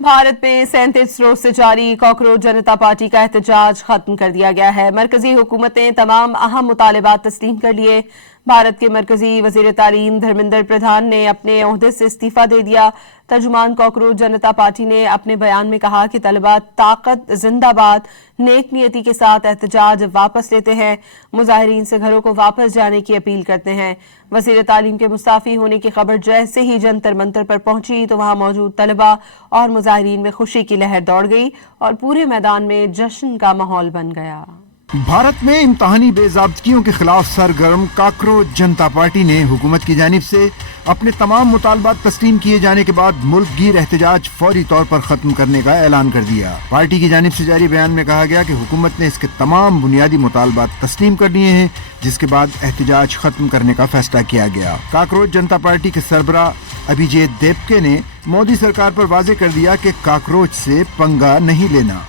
भारत में 37 रोज से जारी कॉकरोच जनता पार्टी का एहतजाज खत्म कर दिया गया है। मरकजी हुकूमत ने तमाम अहम मुतालबात तस्लीम कर लिए। भारत के मरकजी वजीर तालीम धर्मेंद्र प्रधान ने अपने ओहदे से इस्तीफा दे दिया। तर्जुमान कॉकरोच जनता पार्टी ने अपने बयान में कहा कि तलबा ताकत जिंदाबाद नेक नियति के साथ एहतजाज वापस लेते हैं, मुजाहिरीन से घरों को वापस जाने की अपील करते हैं। वजीर तालीम के मुस्ताफी होने की खबर जैसे ही जंतर मंतर पर पहुंची तो वहां मौजूद तलबा और मुजाहिरीन में खुशी की लहर दौड़ गई और पूरे मैदान में जश्न का माहौल बन गया। भारत में इम्तहानी बेज़ाब्तगियों के खिलाफ सरगर्म कॉकरोच जनता पार्टी ने हुकूमत की जानिब से अपने तमाम मुतालबात तस्लीम किए जाने के बाद मुल्क गिर एहतजाज फौरी तौर पर खत्म करने का ऐलान कर दिया। पार्टी की जानिब से जारी बयान में कहा गया कि हुकूमत ने इसके तमाम बुनियादी मुतालबात तस्लीम कर लिए हैं, जिसके बाद एहतजाज खत्म करने का फैसला किया गया। कॉकरोच जनता पार्टी के सरबरा अभिजीत देवके ने मोदी सरकार पर वाजे कर दिया कि कॉकरोच से पंगा नहीं लेना।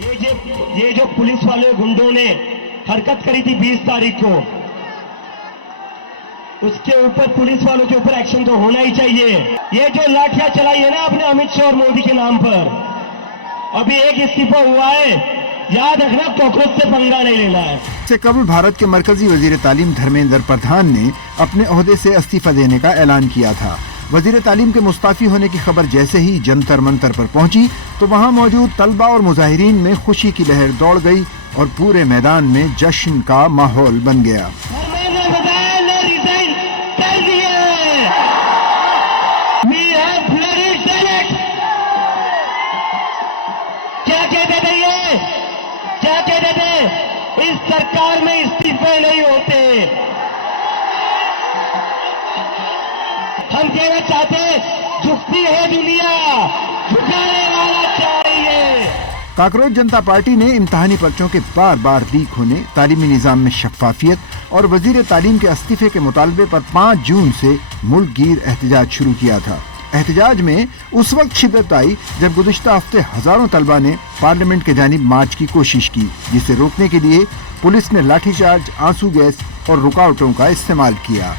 ये जो पुलिस वाले गुंडों ने हरकत करी थी 20 तारीख को, उसके ऊपर पुलिस वालों के ऊपर एक्शन तो होना ही चाहिए। ये जो लाठियां चलाई है ना आपने अमित शाह और मोदी के नाम पर, अभी एक इस्तीफा हुआ है, याद रखना कॉकरोच से पंगा नहीं लेना है। इससे कबल भारत के मरकजी वजीर तालीम धर्मेंद्र प्रधान ने अपने ओहदे से इस्तीफा देने का ऐलान किया था। वजीर तालीम के मुस्ताफी होने की खबर जैसे ही जंतर मंतर पर पहुंची तो वहां मौजूद तलबा और मुजाहिरीन में खुशी की लहर दौड़ गई और पूरे मैदान में जश्न का माहौल बन गया। क्या कहते थे ये? क्या कहते थे? इस सरकार में इस्तीफे नहीं होते। हम कहना चाहते झुकती है दुनिया, झुकाने वाला चाहिए। कॉकरोच जनता पार्टी ने इम्तहानी पर्चों के बार बार लीक होने, तालीमी निज़ाम में शफाफियत और वजीर तालीम के इस्तीफे के मुतालबे पर 5 जून से मुल्क गिर एहतजाज शुरू किया था। एहतजाज में उस वक्त शिद्दत आई जब गुज़िश्ता हफ्ते हजारों तलबा ने पार्लियामेंट के जानिब मार्च की कोशिश की, जिसे रोकने के लिए पुलिस ने लाठीचार्ज, आंसू गैस और रुकावटों का इस्तेमाल किया।